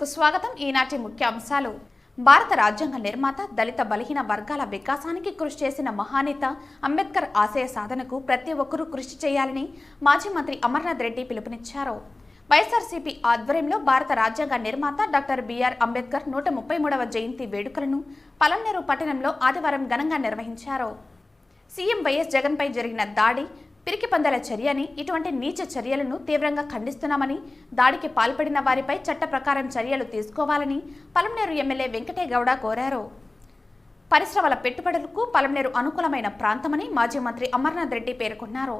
న్యూస్కు స్వాగతం. ఈనాటి ముఖ్య అంశాలు. భారత రాజ్యాంగ నిర్మాత, దళిత బలహీన వర్గాల వికాసానికి కృషి చేసిన మహానేత అంబేద్కర్ ఆశయ సాధనకు ప్రతి ఒక్కరూ కృషి చేయాలని మాజీ మంత్రి అమర్నాథ్ రెడ్డి పిలుపునిచ్చారు. వైఎస్ఆర్సీపీ ఆధ్వర్యంలో భారత రాజ్యాంగ నిర్మాత డాక్టర్ బిఆర్ అంబేద్కర్ 133వ జయంతి వేడుకలను పలమనేరు పట్టణంలో ఆదివారం ఘనంగా నిర్వహించారు. సీఎం వైఎస్ జగన్పై జరిగిన దాడి పిరికి పందల చర్యని, ఇటువంటి నీచ చర్యలను తీవ్రంగా ఖండిస్తున్నామని, దాడికి పాల్పడిన వారిపై చట్ట ప్రకారం చర్యలు తీసుకోవాలని పలమనేరు ఎమ్మెల్యే వెంకటేగౌడ కోరారు. పరిశ్రమల పెట్టుబడులకు పలమనేరు అనుకూలమైన ప్రాంతమని మాజీ మంత్రి అమర్నాథ్ రెడ్డి పేర్కొన్నారు.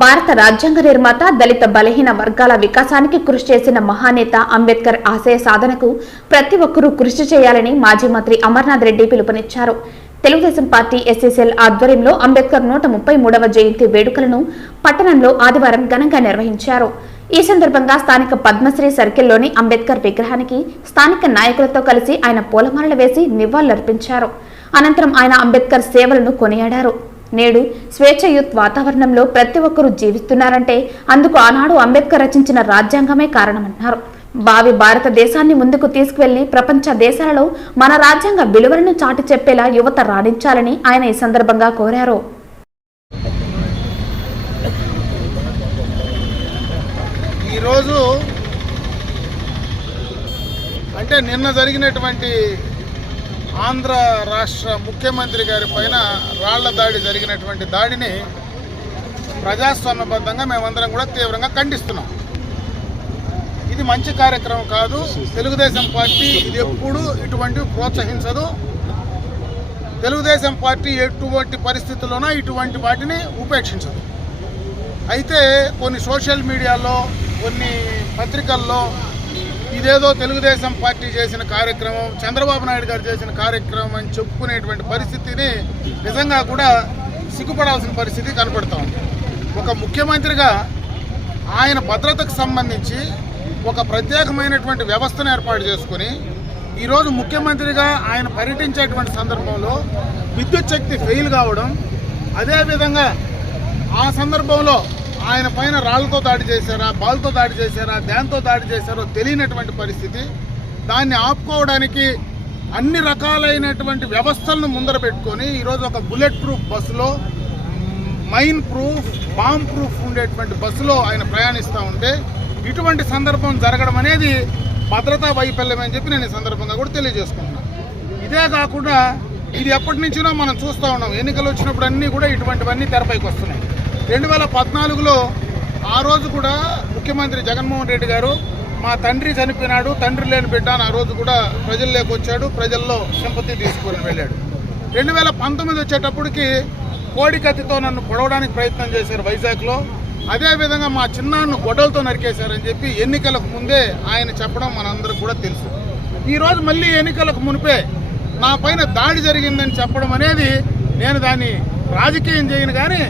భారత రాజ్యాంగ నిర్మాత, దళిత బలహీన వర్గాల వికాసానికి కృషి చేసిన మహానేత అంబేద్కర్ ఆశయ సాధనకు ప్రతి ఒక్కరూ కృషి చేయాలని మాజీ మంత్రి అమర్నాథ్ రెడ్డి పిలుపునిచ్చారు. తెలుగుదేశం పార్టీ ఎస్ఎస్ఎల్ ఆధ్వర్యంలో అంబేద్కర్ 133వ జయంతి వేడుకలను పట్టణంలో ఆదివారం ఘనంగా నిర్వహించారు. ఈ సందర్భంగా స్థానిక పద్మశ్రీ సర్కిల్లోని అంబేద్కర్ విగ్రహానికి స్థానిక నాయకులతో కలిసి ఆయన పూలమాలలు వేసి నివాళులర్పించారు. అనంతరం ఆయన అంబేద్కర్ సేవలను కొనియాడారు. నేడు స్వేచ్ఛయుత్ వాతావరణంలో ప్రతి ఒక్కరూ జీవిస్తున్నారంటే అందుకు ఆనాడు అంబేద్కర్ రచించిన రాజ్యాంగమే కారణమన్నారు. భావి భారతదేశాన్ని ముందుకు తీసుకువెళ్లి ప్రపంచ దేశాలలో మన రాజ్యాంగ విలువలను చాటి చెప్పేలా యువత రాణించాలని ఆయన ఈ సందర్భంగా కోరారు. ఈరోజు అంటే నిన్న జరిగినటువంటి ఆంధ్ర రాష్ట్ర ముఖ్యమంత్రి గారి పైన రాళ్ల దాడి జరిగినటువంటి దాడిని ప్రజాస్వామ్యబద్ధంగా మేమందరం కూడా తీవ్రంగా ఖండిస్తున్నాం. ఇది మంచి కార్యక్రమం కాదు. తెలుగుదేశం పార్టీ ఇది ఎప్పుడు ఇటువంటివి ప్రోత్సహించదు. తెలుగుదేశం పార్టీ ఎటువంటి పరిస్థితుల్లోనూ ఇటువంటి వాటిని ఉపేక్షించదు. అయితే కొన్ని సోషల్ మీడియాలో, కొన్ని పత్రికల్లో ఇదేదో తెలుగుదేశం పార్టీ చేసిన కార్యక్రమం, చంద్రబాబు నాయుడు గారు చేసిన కార్యక్రమం అని చెప్పుకునేటువంటి పరిస్థితిని నిజంగా కూడా సిగ్గుపడాల్సిన పరిస్థితి కనపడుతూ ఉంది. ఒక ముఖ్యమంత్రిగా ఆయన భద్రతకు సంబంధించి ఒక ప్రత్యేకమైనటువంటి వ్యవస్థను ఏర్పాటు చేసుకుని ఈరోజు ముఖ్యమంత్రిగా ఆయన పర్యటించేటువంటి సందర్భంలో విద్యుత్ శక్తి ఫెయిల్ కావడం, అదేవిధంగా ఆ సందర్భంలో ఆయన పైన రాళ్లతో దాడి చేశారా, బాల్తో దాడి చేశారా, దేంతో దాడి చేశారో తెలియనటువంటి పరిస్థితి. దాన్ని ఆపుకోవడానికి అన్ని రకాలైనటువంటి వ్యవస్థలను ముందర పెట్టుకొని ఈరోజు ఒక బుల్లెట్ ప్రూఫ్ బస్సులో, మైన్ ప్రూఫ్, బాంబ్ ప్రూఫ్ ఉండేటువంటి బస్సులో ఆయన ప్రయాణిస్తూ ఉంటే ఇటువంటి సందర్భం జరగడం అనేది భద్రతా వైఫల్యం అని చెప్పి నేను ఈ సందర్భంగా కూడా తెలియజేసుకుంటున్నాను. ఇదే కాకుండా ఇది ఎప్పటి నుంచినో మనం చూస్తూ ఉన్నాం. ఎన్నికలు వచ్చినప్పుడు అన్నీ కూడా ఇటువంటివన్నీ తెరపైకి వస్తున్నాయి. 2014లో ఆ రోజు కూడా ముఖ్యమంత్రి జగన్మోహన్ రెడ్డి గారు మా తండ్రి చనిపోయినాడు, తండ్రి లేని బిడ్డ అని ఆ రోజు కూడా ప్రజల్లోకి వచ్చాడు, ప్రజల్లో సింపతి తీసుకొని వెళ్ళాడు. 2019 వచ్చేటప్పటికి కోడి కత్తితో నన్ను పొడవడానికి ప్రయత్నం చేశారు వైజాగ్లో. అదేవిధంగా మా చిన్నాన్నను గొడవలతో నరికేశారని చెప్పి ఎన్నికలకు ముందే ఆయన చెప్పడం మనందరికి కూడా తెలుసు. ఈరోజు మళ్ళీ ఎన్నికలకు మునిపే నా పైన దాడి జరిగిందని చెప్పడం అనేది, నేను దాన్ని రాజకీయం చేయను కానీ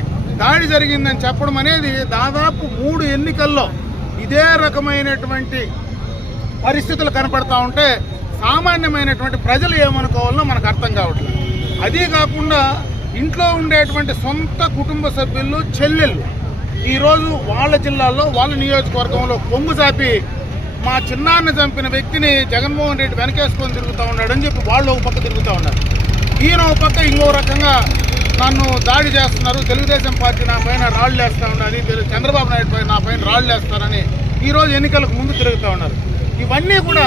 దాడి జరిగిందని చెప్పడం అనేది దాదాపు 3 ఎన్నికల్లో ఇదే రకమైనటువంటి పరిస్థితులు కనపడతా ఉంటే సామాన్యమైనటువంటి ప్రజలు ఏమనుకోవాలో మనకు అర్థం కావట్లేదు. అదీ కాకుండా ఇంట్లో ఉండేటువంటి సొంత కుటుంబ సభ్యులు, చెల్లెళ్ళు ఈరోజు వాళ్ళ జిల్లాల్లో, వాళ్ళ నియోజకవర్గంలో కొంగు చాపి మా చిన్నాన్ని చంపిన వ్యక్తిని జగన్మోహన్ రెడ్డి వెనకేసుకొని తిరుగుతూ ఉన్నాడని చెప్పి వాళ్ళు ఒక పక్క తిరుగుతూ ఉన్నారు. ఈయన ఒక పక్క ఇంకో రకంగా నన్ను దాడి చేస్తున్నారు, తెలుగుదేశం పార్టీ నా పైన రాళ్ళు వేస్తూ ఉన్నది, చంద్రబాబు నాయుడు పైన నా పైన రాళ్ళు వేస్తారని ఈరోజు ఎన్నికలకు ముందు తిరుగుతూ ఉన్నారు. ఇవన్నీ కూడా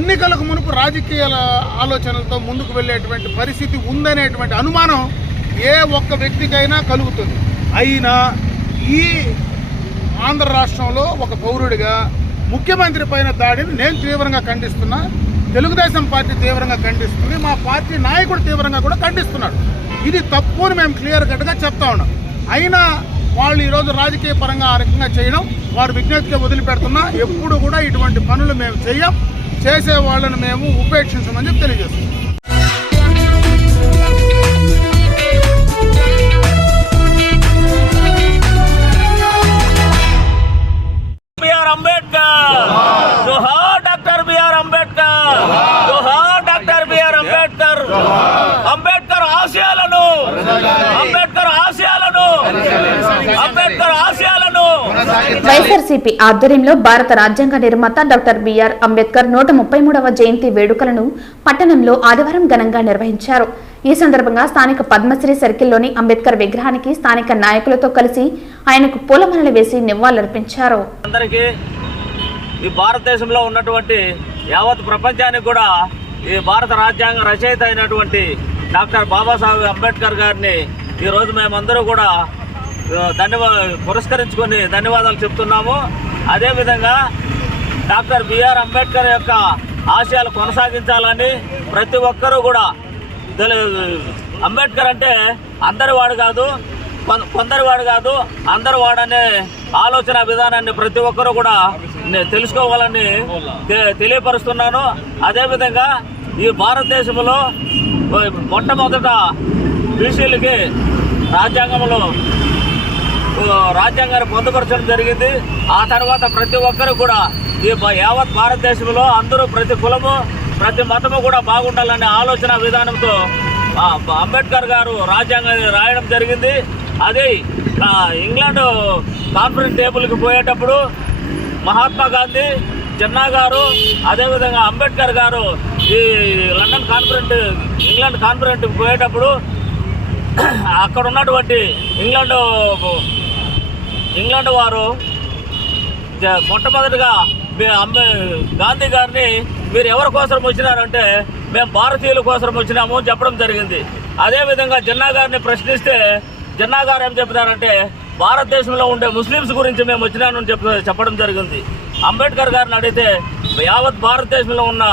ఎన్నికలకు మునుపు రాజకీయ ఆలోచనలతో ముందుకు వెళ్ళేటువంటి పరిస్థితి ఉందనేటువంటి అనుమానం ఏ ఒక్క వ్యక్తికైనా కలుగుతుంది. అయినా ఈ ఆంధ్ర రాష్ట్రంలో ఒక పౌరుడిగా ముఖ్యమంత్రి పైన దాడిని నేను తీవ్రంగా ఖండిస్తున్నా, తెలుగుదేశం పార్టీ తీవ్రంగా ఖండిస్తుంది, మా పార్టీ నాయకుడు తీవ్రంగా కూడా ఖండిస్తున్నాడు. ఇది తప్పు అని మేము క్లియర్ కట్గా చెప్తా ఉన్నాం. అయినా వాళ్ళు ఈరోజు రాజకీయ పరంగా ఆ రకంగా చేయడం వారు విజ్ఞప్తిగా వదిలిపెడుతున్నా. ఎప్పుడు కూడా ఇటువంటి పనులు మేము చేయం, చేసే వాళ్ళను మేము ఉపేక్షించమని చెప్పి తెలియజేస్తున్నాం. వైఎస్ఆర్సీపీ ఆధ్వర్యంలో భారత రాజ్యాంగ నిర్మాత డాక్టర్ బిఆర్ అంబేద్కర్ 133వ జయంతి వేడుకలను పట్టణంలో ఆదివారం ఘనంగా నిర్వహించారు. ఈ సందర్భంగా స్థానిక పద్మశ్రీ సర్కిల్లోని అంబేద్కర్ విగ్రహానికి స్థానిక నాయకులతో కలిసి ఆయనకు పూలమాలలు వేసి నివాళులర్పించారు. ఈ భారతదేశంలో ఉన్నటువంటి యావత్ ప్రపంచానికి కూడా ఈ భారత రాజ్యాంగ రచయిత అయినటువంటి డాక్టర్ బాబాసాహెబ్ అంబేద్కర్ గారిని ఈరోజు మేమందరూ కూడా పురస్కరించుకొని ధన్యవాదాలు చెప్తున్నాము. అదేవిధంగా డాక్టర్ బిఆర్ అంబేద్కర్ యొక్క ఆశయాలు కొనసాగించాలని ప్రతి ఒక్కరూ కూడా అంబేద్కర్ అంటే అందరి వాడు కాదు, కొందరి వాడు కాదు, అందరి వాడనే ఆలోచన విధానాన్ని ప్రతి ఒక్కరూ కూడా తెలుసుకోవాలని తెలియపరుస్తున్నాను. అదేవిధంగా ఈ భారతదేశంలో మొట్టమొదట బీసీలకి రాజ్యాంగాన్ని పొందుపరచడం జరిగింది. ఆ తర్వాత ప్రతి ఒక్కరు కూడా ఈ యావత్ భారతదేశంలో అందరూ ప్రతి కులము ప్రతి మతము కూడా బాగుండాలనే ఆలోచన విధానంతో అంబేద్కర్ గారు రాజ్యాంగాన్ని రాయడం జరిగింది. అదే ఇంగ్లాండ్ కాన్ఫరెన్స్ టేబుల్కి పోయేటప్పుడు మహాత్మా గాంధీ, జిన్నా గారు, అదేవిధంగా అంబేద్కర్ గారు ఈ ఇంగ్లాండ్ కాన్ఫరెన్స్కి పోయేటప్పుడు అక్కడ ఉన్నటువంటి ఇంగ్లాండ్ వారు మొట్టమొదటిగా గాంధీ గారిని మీరు ఎవరి కోసం వచ్చినారంటే మేము భారతీయుల కోసం వచ్చినాము చెప్పడం జరిగింది. అదేవిధంగా జిన్నా గారిని ప్రశ్నిస్తే జిన్నా గారు ఏం చెప్తారంటే భారతదేశంలో ఉండే ముస్లిమ్స్ గురించి మేము వచ్చినామని చెప్పడం జరిగింది. అంబేద్కర్ గారిని అడిగితే యావత్ భారతదేశంలో ఉన్న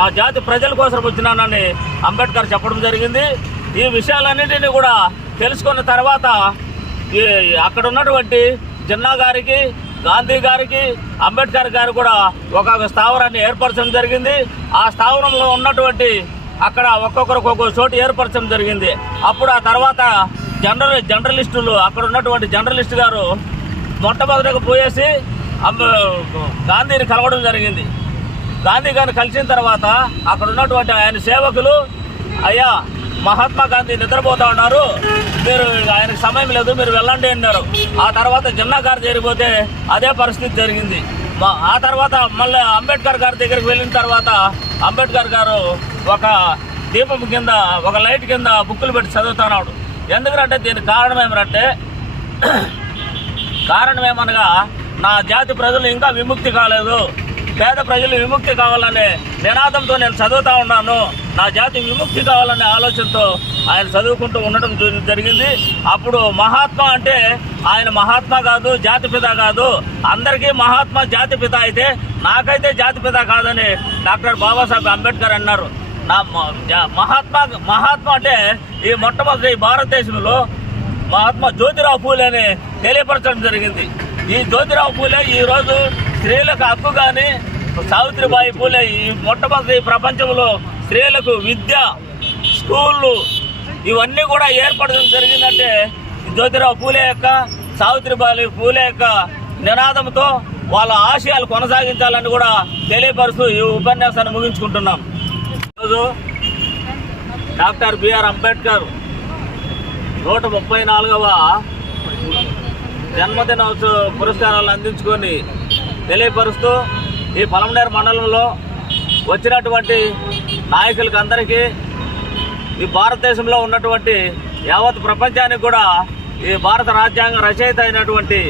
నా జాతి ప్రజల కోసం వచ్చినానని అంబేద్కర్ చెప్పడం జరిగింది. ఈ విషయాలన్నింటినీ కూడా తెలుసుకున్న తర్వాత అక్కడ ఉన్నటువంటి జిన్నా గారికి, గాంధీ గారికి, అంబేద్కర్ గారు కూడా ఒక స్థావరాన్ని ఏర్పరచడం జరిగింది. ఆ స్థావరంలో ఉన్నటువంటి అక్కడ ఒక్కొక్కరికి ఒక్కొక్క చోటు ఏర్పరచడం జరిగింది. అప్పుడు ఆ తర్వాత జర్నలిస్టులు అక్కడ ఉన్నటువంటి జర్నలిస్ట్ గారు మొట్టమొదటిగా పోయేసి గాంధీని కలవడం జరిగింది. గాంధీ గారిని కలిసిన తర్వాత అక్కడ ఉన్నటువంటి ఆయన సేవకులు, అయ్యా మహాత్మా గాంధీ నిద్రపోతా ఉన్నారు, మీరు ఆయనకు సమయం లేదు, మీరు వెళ్ళండి అన్నారు. ఆ తర్వాత జిన్నా గారు జరిగిపోతే అదే పరిస్థితి జరిగింది. ఆ తర్వాత మళ్ళీ అంబేద్కర్ గారి దగ్గరికి వెళ్ళిన తర్వాత అంబేద్కర్ గారు ఒక దీపం కింద, ఒక లైట్ కింద బుక్కులు పెట్టి చదువుతున్నాడు. ఎందుకంటే దీనికి కారణం ఏమనగా నా జాతి ప్రజలు ఇంకా విముక్తి కాలేదు, పేద ప్రజలు విముక్తి కావాలనే నినాదంతో నేను చదువుతూ ఉన్నాను, నా జాతి విముక్తి కావాలనే ఆలోచనతో ఆయన చదువుకుంటూ ఉండడం జరిగింది. అప్పుడు మహాత్మా అంటే ఆయన మహాత్మా కాదు, జాతిపిత కాదు, అందరికీ మహాత్మా జాతిపిత అయితే నాకైతే జాతిపిత కాదని డాక్టర్ బాబాసాహెబ్ అంబేద్కర్ అన్నారు. నా మహాత్మా అంటే ఈ మొట్టమొదటి భారతదేశంలో మహాత్మా జ్యోతిరావు పూలేని తెలియపరచడం జరిగింది. ఈ జ్యోతిరావు పూలే ఈరోజు స్త్రీలకు హక్కు కానీ, సావిత్రిబాయి పూలే ఈ మొట్టమొదటి ప్రపంచంలో స్త్రీలకు విద్య, స్కూళ్ళు ఇవన్నీ కూడా ఏర్పడడం జరిగిందంటే జ్యోతిరావు పూలే యొక్క, సావిత్రిబాయి పూలే యొక్క నినాదంతో వాళ్ళ ఆశయాలు కొనసాగించాలని కూడా తెలియపరుస్తూ ఈ ఉపన్యాసాన్ని ముగించుకుంటున్నాం. ఈరోజు డాక్టర్ బిఆర్ అంబేద్కర్ 134వ జన్మదినోత్సవ పురస్కారాలు అందించుకొని తెలియపరుస్తూ ఈ పలమనేరు మండలంలో వచ్చినటువంటి నాయకులకు అందరికీ, ఈ భారతదేశంలో ఉన్నటువంటి యావత్ ప్రపంచానికి కూడా ఈ భారత రాజ్యాంగ రచయిత అయినటువంటి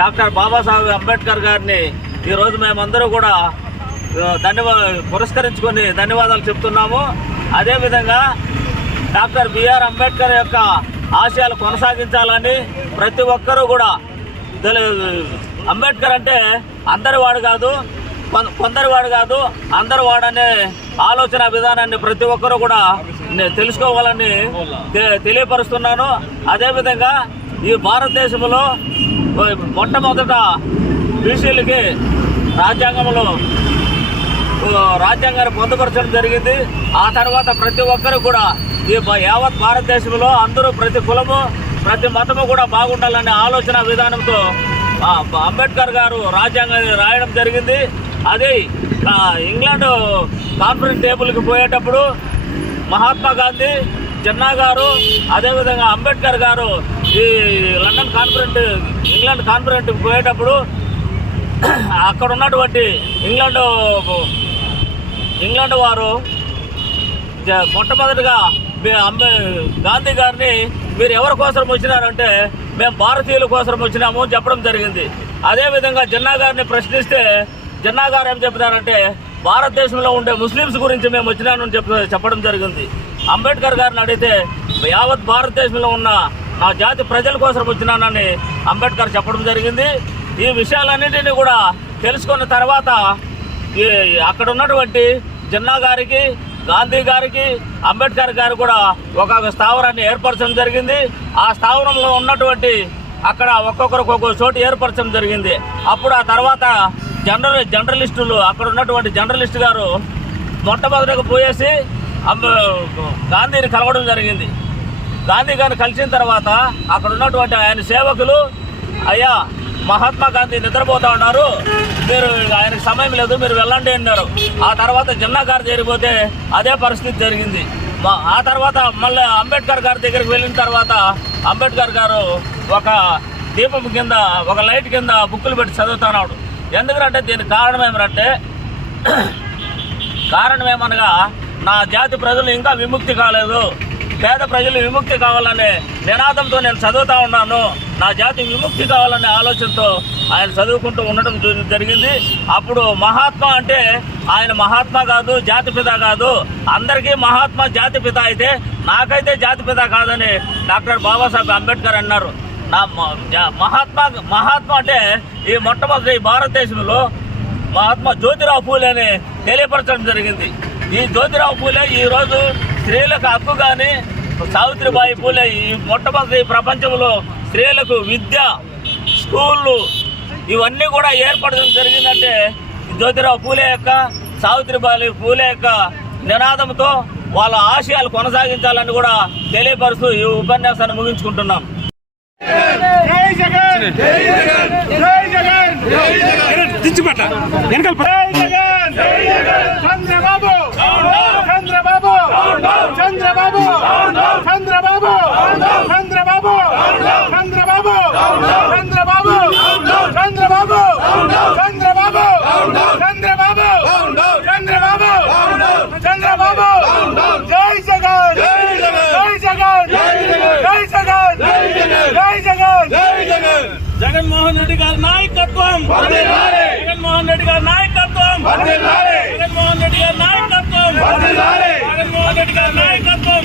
డాక్టర్ బాబాసాహెబ్ అంబేద్కర్ గారిని ఈరోజు మేమందరూ కూడా పురస్కరించుకొని ధన్యవాదాలు చెప్తున్నాము. అదేవిధంగా డాక్టర్ బిఆర్ అంబేద్కర్ యొక్క ఆశయాలు కొనసాగించాలని ప్రతి ఒక్కరూ కూడా అంబేద్కర్ అంటే అందరి వాడు కాదు, కొందరి వాడు కాదు, అందరి వాడనే ఆలోచన విధానాన్ని ప్రతి ఒక్కరూ కూడా తెలుసుకోవాలని తెలియపరుస్తున్నాను. అదేవిధంగా ఈ భారతదేశంలో మొట్టమొదట బీసీలకి రాజ్యాంగాన్ని పొందుపరచడం జరిగింది. ఆ తర్వాత ప్రతి ఒక్కరు కూడా ఈ యావత్ భారతదేశంలో అందరూ ప్రతి కులము ప్రతి మతము కూడా బాగుండాలనే ఆలోచన విధానంతో అంబేద్కర్ గారు రాజ్యాంగాన్ని రాయడం జరిగింది. అదే ఇంగ్లాండ్ కాన్ఫరెన్స్ టేబుల్కి పోయేటప్పుడు మహాత్మా గాంధీ, జిన్నా గారు, అదేవిధంగా అంబేద్కర్ గారు ఈ ఇంగ్లాండ్ కాన్ఫరెన్స్ పోయేటప్పుడు అక్కడ ఉన్నటువంటి ఇంగ్లాండ్ వారు మొట్టమొదటిగా గాంధీ గారిని మీరు ఎవరి కోసం వచ్చినారంటే మేము భారతీయుల కోసం వచ్చినాము చెప్పడం జరిగింది. అదేవిధంగా జిన్నా గారిని ప్రశ్నిస్తే జిన్నా గారు ఏం చెప్పినారంటే భారతదేశంలో ఉండే ముస్లిమ్స్ గురించి మేము వచ్చినామని చెప్పడం జరిగింది. అంబేద్కర్ గారిని అడిగితే యావత్ భారతదేశంలో ఉన్న నా జాతి ప్రజల కోసం వచ్చినానని అంబేద్కర్ చెప్పడం జరిగింది. ఈ విషయాలన్నింటినీ కూడా తెలుసుకున్న తర్వాత అక్కడ ఉన్నటువంటి జిన్నా గారికి, గాంధీ గారికి, అంబేద్కర్ గారు కూడా ఒక స్థావరాన్ని ఏర్పరచడం జరిగింది. ఆ స్థావరంలో ఉన్నటువంటి అక్కడ ఒక్కొక్కరికి ఒక్కొక్క చోటు ఏర్పరచడం జరిగింది. అప్పుడు ఆ తర్వాత జర్నలిస్టులు అక్కడ ఉన్నటువంటి జర్నలిస్ట్ గారు మొట్టమొదటిగా పోయేసి గాంధీని కలవడం జరిగింది. గాంధీ గారిని కలిసిన తర్వాత అక్కడ ఉన్నటువంటి ఆయన సేవకులు, అయ్యా మహాత్మా గాంధీ నిద్రపోతా ఉన్నారు, మీరు ఆయనకు సమయం లేదు, మీరు వెళ్ళండి అన్నారు. ఆ తర్వాత జిన్నా గారు జరిగిపోతే అదే పరిస్థితి జరిగింది. ఆ తర్వాత మళ్ళీ అంబేద్కర్ గారి దగ్గరికి వెళ్ళిన తర్వాత అంబేద్కర్ గారు ఒక దీపం కింద, ఒక లైట్ కింద బుక్కులు పెట్టి చదువుతున్నాడు. ఎందుకంటే దీనికి కారణం ఏమనగా నా జాతి ప్రజలు ఇంకా విముక్తి కాలేదు, పేద ప్రజలు విముక్తి కావాలనే నినాదంతో నేను చదువుతూ ఉన్నాను, నా జాతి విముక్తి కావాలనే ఆలోచనతో ఆయన చదువుకుంటూ ఉండడం జరిగింది. అప్పుడు మహాత్మా అంటే ఆయన మహాత్మా కాదు, జాతిపిత కాదు, అందరికీ మహాత్మా జాతిపిత అయితే నాకైతే జాతిపిత కాదని డాక్టర్ బాబాసాహెబ్ అంబేద్కర్ అన్నారు. నా మహాత్మా అంటే ఈ మొట్టమొదటి భారతదేశంలో మహాత్మా జ్యోతిరావు పూలేని తెలియపరచడం జరిగింది. ఈ జ్యోతిరావు పూలే ఈరోజు స్త్రీలకు హక్కు కానీ, సావిత్రిబాయి పూలే ఈ మొట్టమొదటి ప్రపంచంలో స్త్రీలకు విద్య, స్కూళ్ళు ఇవన్నీ కూడా ఏర్పడడం జరిగిందంటే జ్యోతిరావు పూలే యొక్క, సావిత్రిబాయి పూలే యొక్క నినాదంతో వాళ్ళ ఆశయాలు కొనసాగించాలని కూడా తెలియపరుస్తూ ఈ ఉపన్యాసాన్ని ముగించుకుంటున్నాం. జై జగన్, జై జగన్, జై జగన్, జై జగన్, దించుపట్ల వెనకాల జై జగన్, జై జగన్, చంద్రబాబు, చంద్రబాబు, చంద్రబాబు, చంద్రబాబు, చంద్రబాబు, చంద్రబాబు, చంద్రబాబు, చంద్రబాబు, చంద్రబాబు, చంద్రబాబు, చంద్రబాబు, చంద్రబాబు, జై జగన్, జై జగన్, జై జగన్, జై జగన్, జై జగన్, జై జగన్, జై జగన్. జగన్మోహన్ రెడ్డి గారి నాయకత్వం, జగన్మోహన్ రెడ్డి గారి నాయకత్వం, జగన్మోహన్ రెడ్డి గారి నాయకత్వం, జగన్మోహన్ రెడ్డి గారి నాయకత్వం.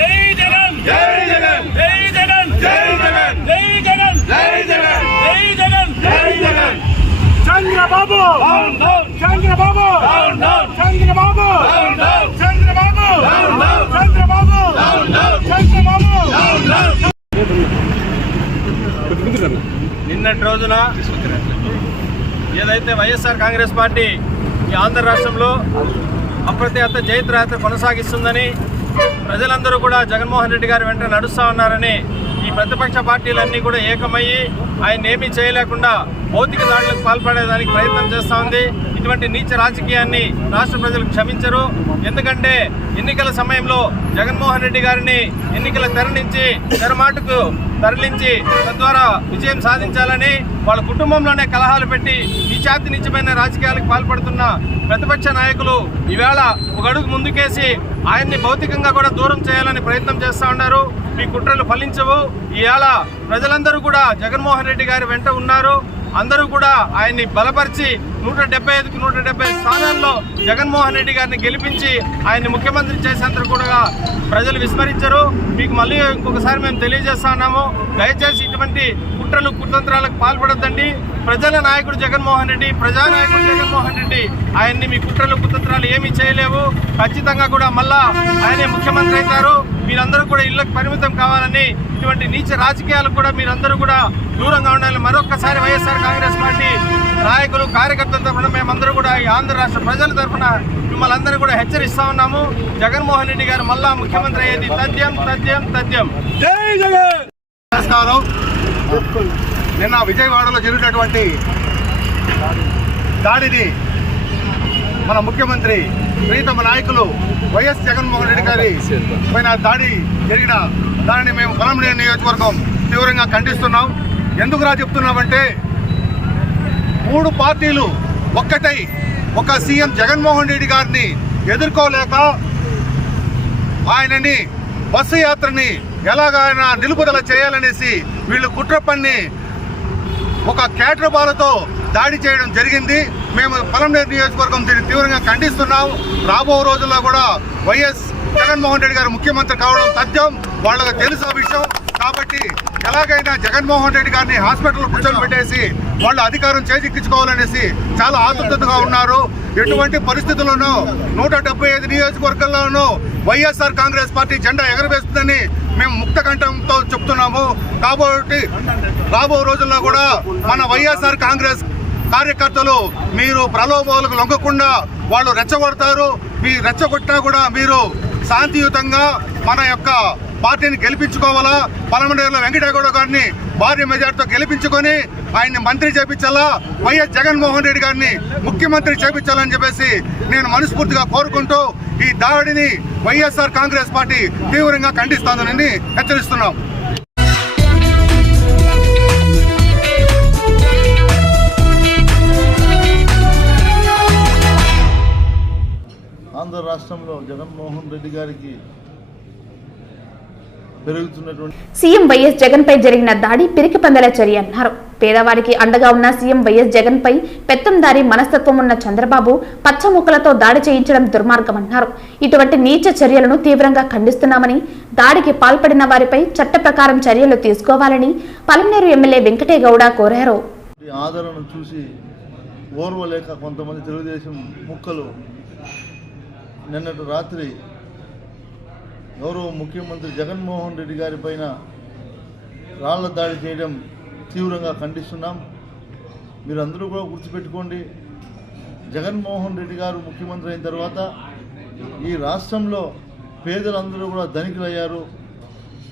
జై జగన్, జై జగన్, జై జగన్, జై జగన్, జై జగన్, జై జగన్, జై జగన్, జై జగన్. చంద్రబాబు, చంద్రబాబు, చంద్రబాబు, చంద్రబాబు, చంద్రబాబు, చంద్రబాబు. నిన్నటి రోజున ఏదైతే వైఎస్ఆర్ కాంగ్రెస్ పార్టీ ఈ ఆంధ్ర రాష్ట్రంలో అప్రతిహత జైత్రయాత్ర కొనసాగిస్తుందని, ప్రజలందరూ కూడా జగన్మోహన్ రెడ్డి గారి వెంట నడుస్తూ ఉన్నారని ఈ ప్రతిపక్ష పార్టీలన్నీ కూడా ఏకమయ్యి ఆయన ఏమీ చేయలేకుండా భౌతిక దాడులకు పాల్పడేదానికి ప్రయత్నం చేస్తూ ఉంది. ఇటువంటి నీచ రాజకీయాన్ని రాష్ట్ర ప్రజలు క్షమించరు. ఎందుకంటే ఎన్నికల సమయంలో జగన్మోహన్ రెడ్డి గారిని ఎన్నికల తెర నుంచి తెరమాటుకు తరలించి తద్వారా విజయం సాధించాలని వాళ్ళ కుటుంబంలోనే కలహాలు పెట్టి నీచమైన రాజకీయాలకు పాల్పడుతున్న ప్రతిపక్ష నాయకులు ఈవేళ ఒక అడుగు ముందుకేసి ఆయన్ని భౌతికంగా కూడా దూరం చేయాలని ప్రయత్నం చేస్తూ ఉన్నారు. మీ కుట్రలు ఫలించవు. ఈవేళ ప్రజలందరూ కూడా జగన్మోహన్ రెడ్డి గారి వెంట ఉన్నారు. అందరూ కూడా ఆయన్ని బలపరిచి 175కు 170 స్థానాల్లో జగన్మోహన్ రెడ్డి గారిని గెలిపించి ఆయన్ని ముఖ్యమంత్రి చేసేందుకు కూడా ప్రజలు విస్మరించరు. మీకు మళ్ళీ ఇంకొకసారి మేము తెలియజేస్తున్నాము, దయచేసి ఇటువంటి కుట్రలు కుతంత్రాలకు పాల్పడొద్దండి. ప్రజల నాయకుడు జగన్మోహన్ రెడ్డి, ప్రజానాయకుడు జగన్మోహన్ రెడ్డి, ఆయన్ని మీ కుట్రలు కుతంత్రాలు ఏమీ చేయలేవు. ఖచ్చితంగా కూడా మళ్ళా ఆయనే ముఖ్యమంత్రి అవుతారు. మీరందరూ కూడా ఇళ్లకు పరిమితం కావాలని, ఇటువంటి నీచ రాజకీయాలకు కూడా మీరందరూ కూడా దూరంగా ఉండాలని మరొక్కసారి వైఎస్ఆర్ కాంగ్రెస్ పార్టీ నాయకులు, కార్యకర్తల తరఫున మేమందరూ కూడా ఈ ఆంధ్ర రాష్ట్ర ప్రజల తరఫున మిమ్మల్ని అందరూ కూడా హెచ్చరిస్తా ఉన్నాము. జగన్మోహన్ రెడ్డి గారు మళ్ళా ముఖ్యమంత్రి అయ్యేది తథ్యం, తథ్యం, తథ్యం. జై జగన్. నమస్కారం. నిన్న విజయవాడలో జరిగినటువంటి దాడిని మన ముఖ్యమంత్రి ప్రీతమ నాయకులు వైఎస్ జగన్మోహన్ రెడ్డి గారి పైన దాడి జరిగిన దానిని మేము పొలంనేని నియోజకవర్గం తీవ్రంగా ఖండిస్తున్నాం. ఎందుకురా చెప్తున్నామంటే 3 పార్టీలు ఒక్కటై ఒక సీఎం జగన్మోహన్ రెడ్డి గారిని ఎదుర్కోలేక ఆయనని బస్సు యాత్రని ఎలాగైనా నిలుపుదల చేయాలనేసి వీళ్ళు కుట్ర పన్ని ఒక క్యాటర్బాలతో దాడి చేయడం జరిగింది. మేము పొలంనేని నియోజకవర్గం దీన్ని తీవ్రంగా ఖండిస్తున్నాం. రాబో రోజుల్లో కూడా వైఎస్ జగన్మోహన్ రెడ్డి గారు ముఖ్యమంత్రి కావడం తథ్యం, వాళ్ళకి తెలుసు ఆ విషయం. కాబట్టి ఎలాగైనా జగన్మోహన్ రెడ్డి గారిని హాస్పిటల్లో కూర్చొని వాళ్ళు అధికారం చేజిక్కించుకోవాలనేసి చాలా ఆతృతగా ఉన్నారు. ఎటువంటి పరిస్థితుల్లోనూ 175 నియోజకవర్గాల్లోనూ వైఎస్ఆర్ కాంగ్రెస్ పార్టీ జెండా ఎగరవేస్తుందని మేము ముక్త కంఠంతో చెప్తున్నాము. కాబట్టి రాబో రోజుల్లో కూడా మన వైఎస్ఆర్ కాంగ్రెస్ కార్యకర్తలు మీరు ప్రలోభాలకు లొంగకుండా వాళ్ళు రెచ్చగొడతారు. మీ రెచ్చగొట్టినా కూడా మీరు శాంతియుతంగా మన యొక్క పార్టీని గెలిపించుకోవాలా. పొలంనేరులో వెంకటగౌడ గారిని భారీ మెజార్టీతో గెలిపించుకొని ఆయన్ని మంత్రి చేపించాలా, వైఎస్ జగన్మోహన్ రెడ్డి గారిని ముఖ్యమంత్రి చేపించాలని చెప్పేసి నేను మనస్ఫూర్తిగా కోరుకుంటూ ఈ దాడిని వైఎస్ఆర్ కాంగ్రెస్ పార్టీ తీవ్రంగా ఖండిస్తోందని హెచ్చరిస్తున్నాం. ఆంధ్ర రాష్ట్రంలో జగన్మోహన్ రెడ్డి గారికి పెరుగుతున్నటువంటి సీఎం వైఎస్ జగన్ పై జరిగిన దాడి పిరికి పందల చర్య అన్నారు. పేదవారికి అండగా ఉన్న సీఎం వైఎస్ జగన్ పై పెత్తందారి మనస్తత్వం ఉన్న చంద్రబాబు పచ్చముక్కలతో దాడి చేయించడం దుర్మార్గమన్నారు. ఇటువంటి నీచ చర్యలను తీవ్రంగా ఖండిస్తున్నామని, దాడికి పాల్పడిన వారిపై చట్ట ప్రకారం చర్యలు తీసుకోవాలని పొలంనేరు ఎమ్మెల్యే వెంకటేగౌడ కోరారు. ఆదరణ చూసి ఓర్వలేక కొంతమంది తెలుగుదేశం ముక్కలు నిన్నటి రాత్రి గౌరవ ముఖ్యమంత్రి జగన్మోహన్ రెడ్డి గారి పైన రాళ్ల దాడి చేయడం తీవ్రంగా ఖండిస్తున్నాం. మీరందరూ కూడా గుర్తుపెట్టుకోండి, జగన్మోహన్ రెడ్డి గారు ముఖ్యమంత్రి అయిన తర్వాత ఈ రాష్ట్రంలో పేదలందరూ కూడా ధనికులయ్యారు.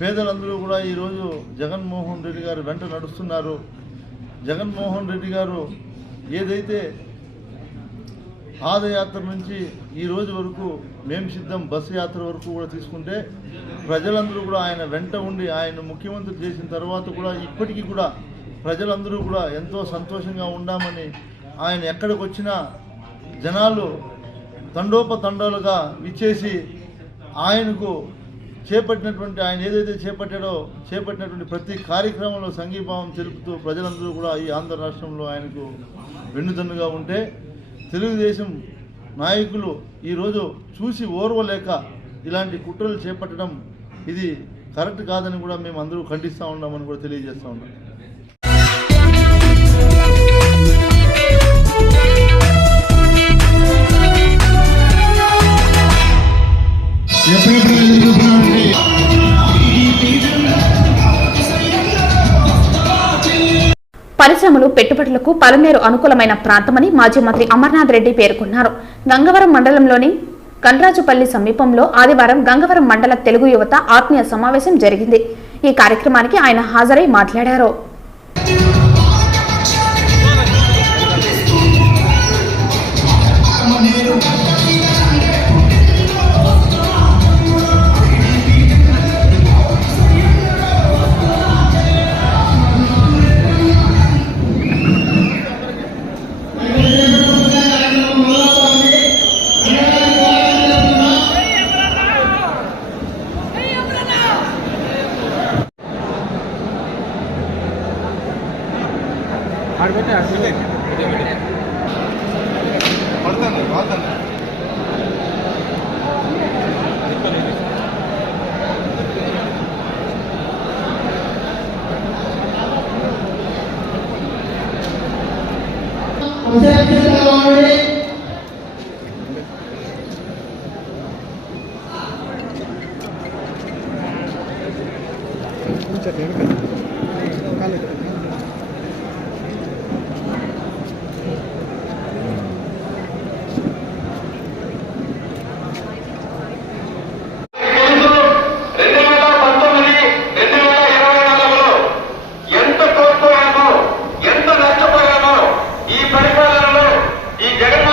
పేదలందరూ కూడా ఈరోజు జగన్మోహన్ రెడ్డి గారు వెంట నడుస్తున్నారు. జగన్మోహన్ రెడ్డి గారు ఏదైతే పాదయాత్ర నుంచి ఈ రోజు వరకు మేము సిద్ధం బస్సు యాత్ర వరకు కూడా తీసుకుంటే ప్రజలందరూ కూడా ఆయన వెంట ఉండి ఆయన ముఖ్యమంత్రి చేసిన తర్వాత కూడా ఇప్పటికీ కూడా ప్రజలందరూ కూడా ఎంతో సంతోషంగా ఉండామని ఆయన ఎక్కడికి వచ్చినా జనాలు తండోపతండాలుగా ఇచ్చేసి ఆయనకు ఆయన ఏదైతే చేపట్టినటువంటి ప్రతి కార్యక్రమంలో సంఘీభావం తెలుపుతూ ప్రజలందరూ కూడా ఈ ఆంధ్ర రాష్ట్రంలో ఆయనకు వెన్నుదన్నుగా ఉంటే తెలుగుదేశం నాయకులు ఈరోజు చూసి ఓర్వలేక ఇలాంటి కుట్రలు చేపట్టడం ఇది కరెక్ట్ కాదని కూడా మేము అందరూ ఖండిస్తూ ఉన్నామని కూడా తెలియజేస్తూ ఉన్నాం. పరిశ్రమలు పెట్టుబడులకు పొలంనేరు అనుకూలమైన ప్రాంతమని మాజీ మంత్రి అమర్నాథ్ రెడ్డి పేర్కొన్నారు. గంగవరం మండలంలోని గండ్రాజుపల్లి సమీపంలో ఆదివారం గంగవరం మండల తెలుగు యువత ఆత్మీయ సమావేశం జరిగింది. ఈ కార్యక్రమానికి ఆయన హాజరై మాట్లాడారు. ఈ పరిపాలనలో ఈ జగన్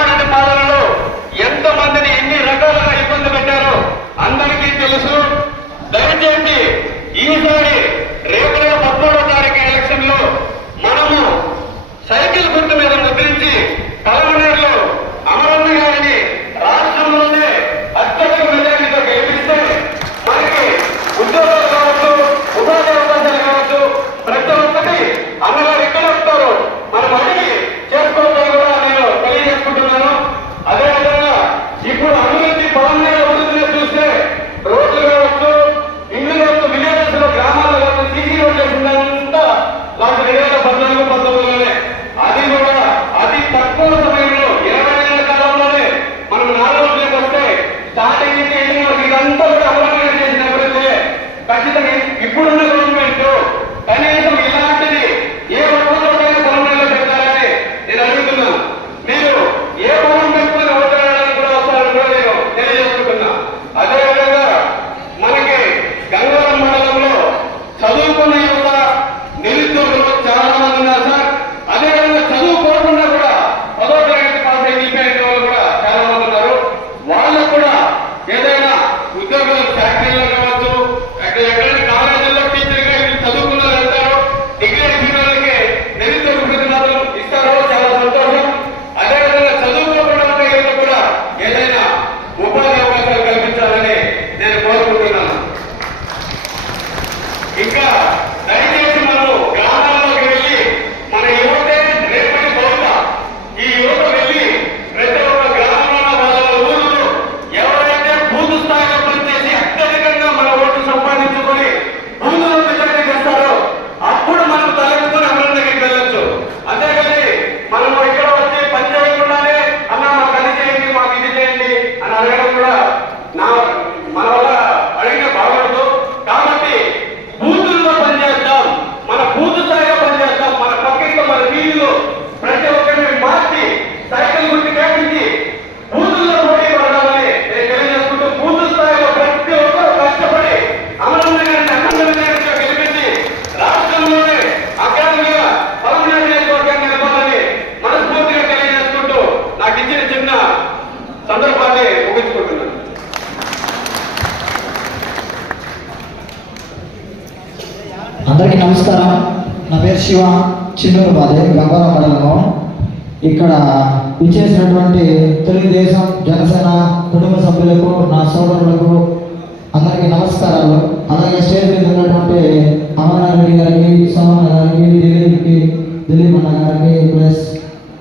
శివ చిన్నూరుపాలెం గంగారం మండలము. ఇక్కడ విచ్చేసినటువంటి తెలుగుదేశం జనసేన కుటుంబ సభ్యులకు, నా సోదరులకు అందరికీ నమస్కారాలు. అలాగే స్టేజ్ మీద ఉన్నటువంటి అమర్నాథ్ రెడ్డి గారికి, సోమన్న గారికి, దిలీప్ అన్న గారికి, ప్లస్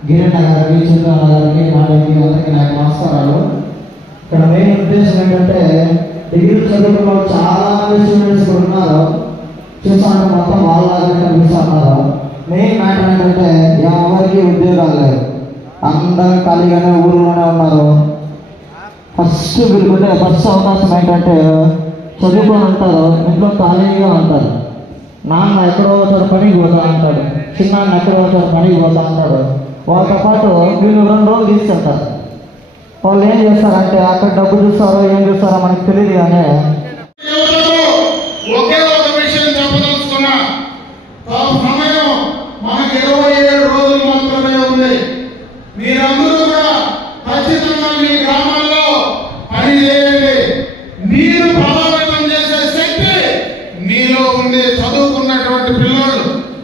గిరణ్ గారికి, చంద్రన్న గారికి, నాయుడికి అందరికీ నాకు నమస్కారాలు. ఇక్కడ మెయిన్ ఉద్దేశం ఏంటంటే డిగ్రీ చదువుకున్న చాలా స్టూడెంట్స్ కూడా ఉన్నారు. చూసాను మొత్తం వాళ్ళ ఉన్నారు. మెయిన్ మ్యాటర్ ఏంటంటే ఎవరికి ఉద్యోగాలు లేదు, అందరూ ఖాళీగానే ఊళ్ళోనే ఉన్నారు. ఫస్ట్ అవకాశం ఏంటంటే చదువుకొని ఉంటారు, ఇంట్లో ఖాళీగా ఉంటారు. నాన్న ఎక్కడో చోట పనికి పోతా ఉంటాడు, చిన్నాన్న ఎక్కడో చోట పనికి పోతా ఉంటాడు. వాళ్ళతో పాటు వీళ్ళు 2 రోజులు తీసుకెళ్తారు. వాళ్ళు ఏం చేస్తారంటే అక్కడ డబ్బు చూస్తారో ఏం చూస్తారో మనకు తెలియదు. కానీ ఒకే ఒక విషయం చెప్పదలుచుకున్నా, సమయం మనకి 27 రోజులు మాత్రమే ఉంది. మీరందరూ కూడా ఖచ్చితంగా మీ గ్రామాల్లో పని చేయండి. మీరు ప్రభావితం చేసే శక్తి మీలో ఉండే చదువుకున్నటువంటి పిల్లలు,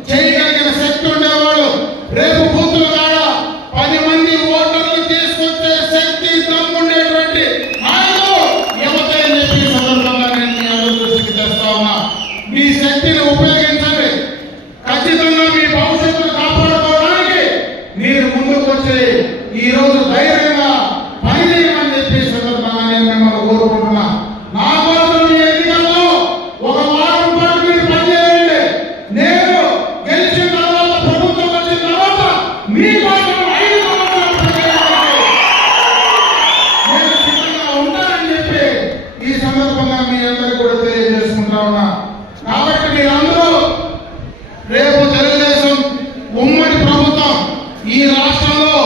చేయగలిగిన శక్తి ఉండేవాళ్ళు, రేపు బూతులు కాడ 10 మంది ఓటర్లు తీసుకొచ్చే శక్తి దమ్ముండేటువంటి నాయకులు యువత అని చెప్పి సందర్భంగా నేను మీ అందరి దృష్టికి తెస్తా ఉన్నా. మీ శక్తిని ఉపయోగించండి. ఖచ్చితంగా మీ భవిష్యత్తును కాపాడుకోవడానికి మీరు ముందుకు వచ్చి ఈ రోజు ధైర్యంగా పనిచేయమని చెప్పి సందర్భంగా నేను మిమ్మల్ని కోరుకుంటున్నా. నా కోసం ఈ ఎన్నికల్లో 1 వారం పాటు మీరు పనిచేయండి. నేను గెలిచిన తర్వాత, ప్రభుత్వం వచ్చిన తర్వాత మీ కోసం 5 సంవత్సరాలు పనిచేయాలి. నేను సిద్ధంగా ఉంటానని చెప్పి ఈ సందర్భంగా మీ అందరికీ కూడా తెలియజేసుకుంటా ఉన్నా. కాబట్టి మీరందరూ రేపు తెలుగుదేశం ఉమ్మడి ప్రభుత్వం, ఈ రాష్ట్రంలో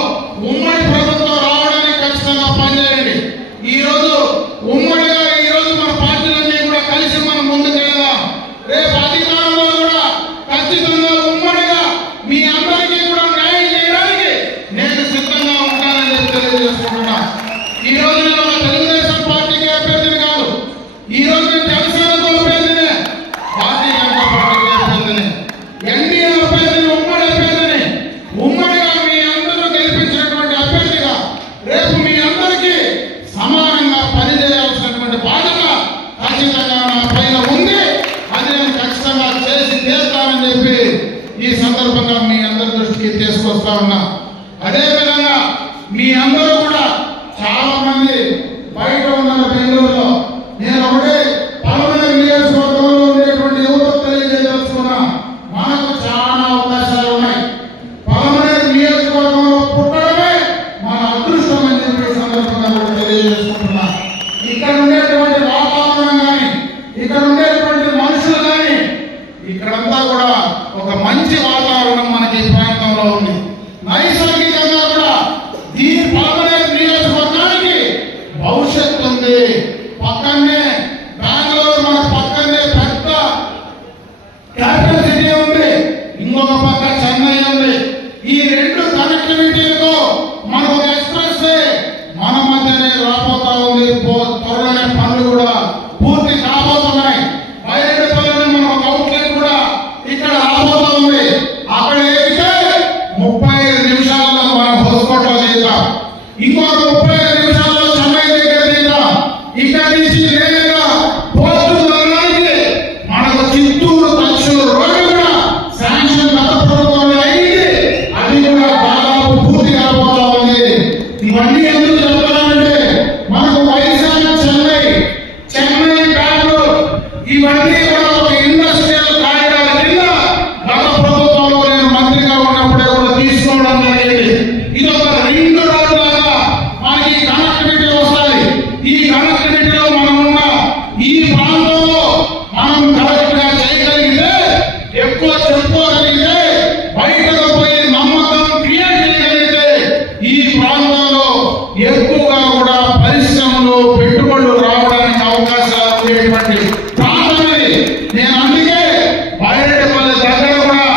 ఉమ్మడి ప్రభుత్వం రావడానికి ఖచ్చితంగా పనిచేయండి. ఈ రోజు ఉమ్మడిగా మన పార్టీలన్నీ కూడా కలిసి మనం ముందుకెళ్దాం. రేపు అధికారంలో కూడా ఖచ్చితంగా ఉమ్మడిగా మీ అందరికీ కూడా న్యాయం చేయడానికి నేను సిద్ధంగా ఉంటానని చెప్పి తెలియజేసుకుంటున్నా. ఈ రోజు నేను ఒక తెలుగుదేశం పార్టీకి అభ్యర్థిని కాదు, ఈ రోజు నేను జనసేనకు అభ్యర్థిని, భారతీయ జనతా పార్టీకి అభ్యర్థిని, ఎన్డీఏ అభ్యర్థిని, ఉమ్మడి అభ్యర్థిని. ఉమ్మడిగా మీ అందరూ గెలిపించినటువంటి అభ్యర్థిగా రేపు మీ అందరికీ సమానంగా పనిచేయాల్సినటువంటి బాధ్యత ఖచ్చితంగా నా పైన ఉంది. అది నేను ఖచ్చితంగా చేసి తీస్తానని చెప్పి ఈ సందర్భంగా మీ అందరి దృష్టికి తీసుకొస్తా ఉన్నా. అదేవిధంగా మీ అందరూ కూడా చాలా మంది బయట ఉన్నారు బెంగళూరులో. నేను ఒకటే పలమనేరు నియోజకవర్గంలో ఉండేటువంటి యువత తెలియజేయదలుచుకున్నా, మనకు చాలా అవకాశాలు ఉన్నాయి. పలమనేరు నియోజకవర్గంలో పుట్టడమే మన అదృష్టం అని చెప్పి సందర్భంగా కూడా తెలియజేసుకుంటున్నా. ఇక్కడ ఉండేటువంటి వాతావరణం కానీ, ఇక్కడ ఉండేటువంటి మనుషులు కానీ, ఇక్కడంతా కూడా ఒక మంచి వాతావరణం మనకి ఈ ప్రాంతంలో ఉంది. నైసర్గికంగా కూడా ఈ పలమనేరు నియోజకవర్గానికి భవిష్యత్తు ఉంది. పక్కనే బెంగళూరు, మన పక్కనే పెద్ద క్యాపిటల్ సిటీ ఉంది, ఇంకొక పక్క చెన్నై ఉంది. ఈ 2 కనెక్టివిటీలతో మనకు ఒక ఎక్స్ప్రెస్ వే మన మధ్యనే రాబోతా ఉంది. త్వరలోనే పనులు కూడా పూర్తి కాబోతున్నాయి. బయటపల్లిని మన ఒక అవుట్లెట్ కూడా ఇక్కడ రాబోతా ఉంది. అక్కడ ఏదైతే 35 నిమిషాల్లో మనం హోస్కోట్లో దిగుతాం, ఇంకొక 35 నిమిషాల్లో చెన్నై దగ్గర దిగుతాం. ఇక్కడ నుంచి నేరుగా పోర్టు వెళ్ళడానికి మనకు చిత్తూరు తక్షణ రోడ్డు కూడా శాంక్షన్ గత ప్రభుత్వంలో అయింది. అది కూడా దాదాపు పూర్తి కాబోతా ఉంది. ఇవన్నీ ఎందుకు చెప్తానంటే మనకు వైజాగ్, చెన్నై, బెంగళూరు ఇవన్నీ కూడా ఒక ఇండస్ట్రియల్ కారిడార్ కింద గత ప్రభుత్వంలో నేను మంత్రిగా ఉన్నప్పుడే కూడా తీసుకోవడం జరిగింది. ఇది ఒక రింగ్ రోడ్ లాగా మనకి కనెక్టివిటీ వస్తాయి. ఈ కనెక్టివిటీలో మనం ఉన్న ఈ ప్రాంతంలో మనం కరెక్ట్ గా చేయగలిగితే, ఎక్కువ చెప్పుకోగలిగితే, బయటకు పోయి నమ్మకం క్రియేట్ చేయగలిగితే ఈ ప్రాంతంలో ఎక్కువగా కూడా పరిశ్రమలు, పెట్టుబడులు రావడానికి అవకాశాలు ఉండేటువంటి ప్రాంతం ఇది. నేను అందుకే బయటపల్లి దగ్గర కూడా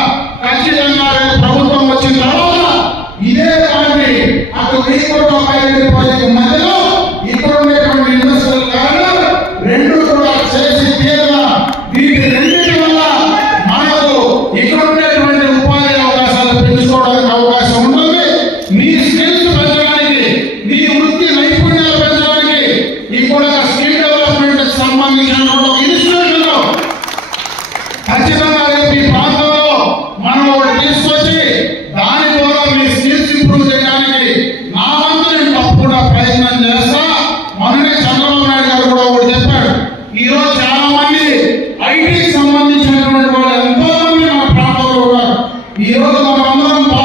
ఖచ్చితంగా రేపు ప్రభుత్వం వచ్చిన తర్వాత ఇదే పార్టీ అటు వీకోట బయటపల్లికి మధ్యలో ఇక్కడ ఉండేటువంటి ఇండస్ట్రియల్ కారణం అందరం